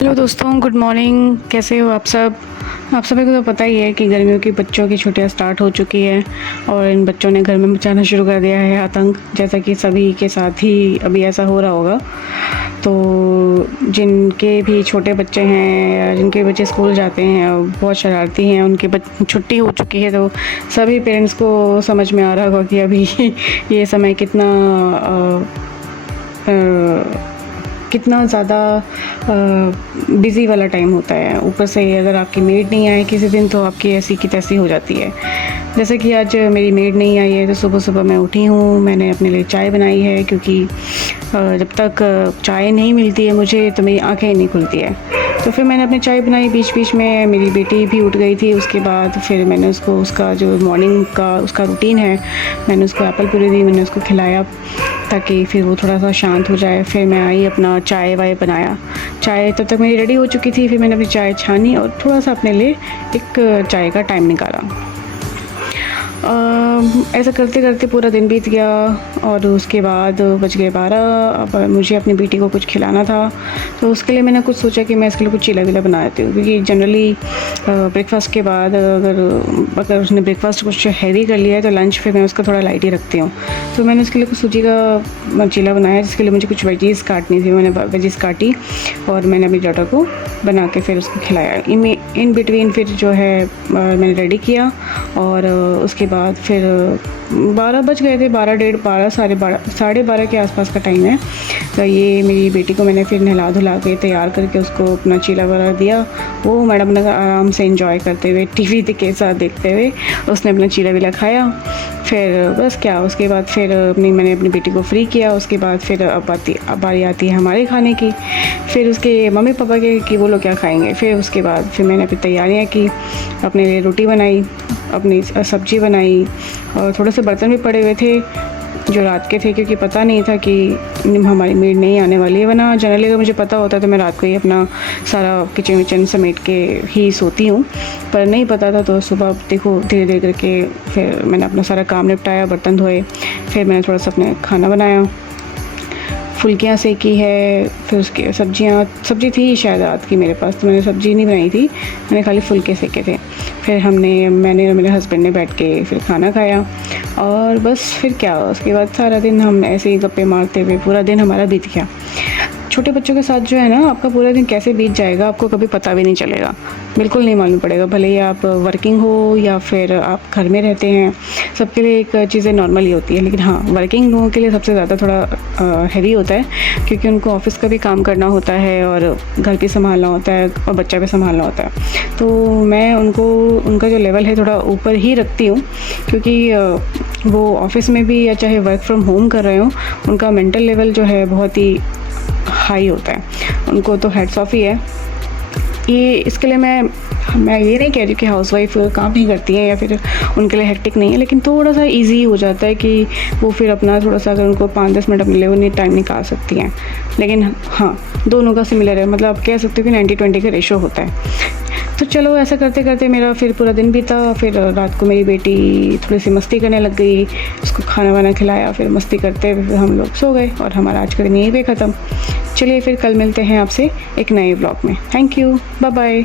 Hello दोस्तों, good morning. कैसे हो आप सब? आप सभी को तो पता ही है कि गर्मियों की बच्चों की छुट्टियां स्टार्ट हो चुकी है और इन बच्चों ने घर में मचाना शुरू कर दिया है आतंक, जैसा कि सभी के साथ ही अभी ऐसा हो रहा होगा। तो जिनके भी छोटे बच्चे हैं या जिनके बच्चे स्कूल जाते हैं और बहुत शरारती हैं, उनकी छुट्टी हो चुकी है, तो सभी पेरेंट्स को समझ में आ रहा होगा कि अभी ये समय कितना ज़्यादा बिज़ी वाला टाइम होता है। ऊपर से अगर आपकी मेड नहीं आए किसी दिन तो आपकी ऐसी की तैसी हो जाती है। जैसे कि आज मेरी मेड नहीं आई है तो सुबह सुबह मैं उठी हूँ, मैंने अपने लिए चाय बनाई है, क्योंकि जब तक चाय नहीं मिलती है मुझे तो मेरी आंखें ही नहीं खुलती है। तो फिर मैंने अपनी चाय बनाई, बीच बीच में मेरी बेटी भी उठ गई थी। उसके बाद फिर मैंने उसको उसका जो मॉर्निंग का उसका रूटीन है, मैंने उसको एप्पल पूरी दी, मैंने उसको खिलाया ताकि फिर वो थोड़ा सा शांत हो जाए। फिर मैं आई, अपना चाय वाय बनाया। चाय तब तक मेरी रेडी हो चुकी थी। फिर मैंने अपनी चाय छानी और थोड़ा सा अपने लिए एक चाय का टाइम निकाला। ऐसा करते करते पूरा दिन बीत गया और उसके बाद बज गए 12। अब मुझे अपनी बेटी को कुछ खिलाना था, तो उसके लिए मैंने कुछ सोचा कि मैं इसके लिए कुछ चीला वीला बना देती हूँ, क्योंकि जनरली ब्रेकफास्ट के बाद अगर उसने ब्रेकफास्ट कुछ हैवी कर लिया है तो लंच फिर मैं उसका थोड़ा लाइट ही रखती हूँ। तो मैंने उसके लिए कुछ सूजी का चीला बनाया, जिसके लिए मुझे कुछ वेजीज़ काटनी थी। मैंने वेजीज़ काटी और मैंने अपनी डॉटर को बना के फिर उसको खिलाया। इन बिटवीन फिर जो है मैंने रेडी किया और उसके बाद फिर 12 बज गए थे, 12 डेढ़ 12 साढ़े 12 के आसपास का टाइम है। तो ये मेरी बेटी को मैंने फिर नहला धुला के तैयार करके उसको अपना चीला वगैरह दिया। वो मैडम ने आराम से एंजॉय करते हुए टीवी के साथ देखते हुए उसने अपना चीला वीला खाया। फिर बस क्या, उसके बाद फिर मैंने अपनी बेटी को फ्री किया। उसके बाद फिर अब बारी आती है हमारे खाने की। फिर उसके मम्मी पापा के कि वो लोग क्या खाएंगे। फिर उसके बाद फिर मैंने अपनी तैयारियाँ की, अपने लिए रोटी बनाई, अपनी सब्ज़ी बनाई और थोड़े से बर्तन भी पड़े हुए थे जो रात के थे, क्योंकि पता नहीं था कि हमारी मेड नहीं आने वाली है। वरना जनरली अगर मुझे पता होता तो मैं रात को ही अपना सारा किचन विचन समेट के ही सोती हूँ, पर नहीं पता था। तो सुबह देखो धीरे धीरे करके फिर मैंने अपना सारा काम निपटाया, बर्तन धोए, फिर मैंने थोड़ा सा अपने खाना बनाया, फुल्कियाँ सेकी है। फिर उसके सब्ज़ी थी शायद रात की मेरे पास, तो मैंने सब्ज़ी नहीं बनाई थी, मैंने खाली फुल्के सेके थे। फिर मैंने और मेरे हस्बैंड ने बैठ के फिर खाना खाया और बस फिर क्या, उसके बाद सारा दिन हम ऐसे ही गप्पे मारते हुए पूरा दिन हमारा बीत गया। छोटे बच्चों के साथ जो है ना, आपका पूरा दिन कैसे बीत जाएगा आपको कभी पता भी नहीं चलेगा, बिल्कुल नहीं मालूम पड़ेगा। भले ही आप वर्किंग हो या फिर आप घर में रहते हैं, सबके लिए एक चीज़ें नॉर्मल ही होती है। लेकिन हाँ, वर्किंग लोगों के लिए सबसे ज़्यादा थोड़ा हैवी होता है, क्योंकि उनको ऑफिस का भी काम करना होता है और घर भी संभालना होता है और बच्चा भी संभालना होता है। तो मैं उनका जो लेवल है थोड़ा ऊपर ही रखती हूँ, क्योंकि वो ऑफिस में भी या चाहे वर्क फ्रॉम होम कर रहे हो, उनका मेंटल लेवल जो है बहुत ही हाई होता है। उनको तो हेड्स ऑफ ही है। ये इसके लिए मैं ये नहीं कह रही कि हाउसवाइफ काम नहीं करती है या फिर उनके लिए हेक्टिक नहीं है, लेकिन थोड़ा सा इजी हो जाता है कि वो फिर अपना थोड़ा सा, अगर उनको 5-10 मिनट अपने लिए वो टाइम निकाल सकती हैं। लेकिन हाँ, दोनों का सिमिलर है, मतलब आप कह सकते हो कि 90-20 का रेशो होता है। तो चलो, ऐसा करते करते मेरा फिर पूरा दिन बीता। फिर रात को मेरी बेटी थोड़ी सी मस्ती करने लग गई, उसको खाना वाना खिलाया, फिर मस्ती करते हुए हम लोग सो गए और हमारा आज का दिन यहीं पे ख़त्म। चलिए फिर कल मिलते हैं आपसे एक नए ब्लॉग में। Thank you, bye bye.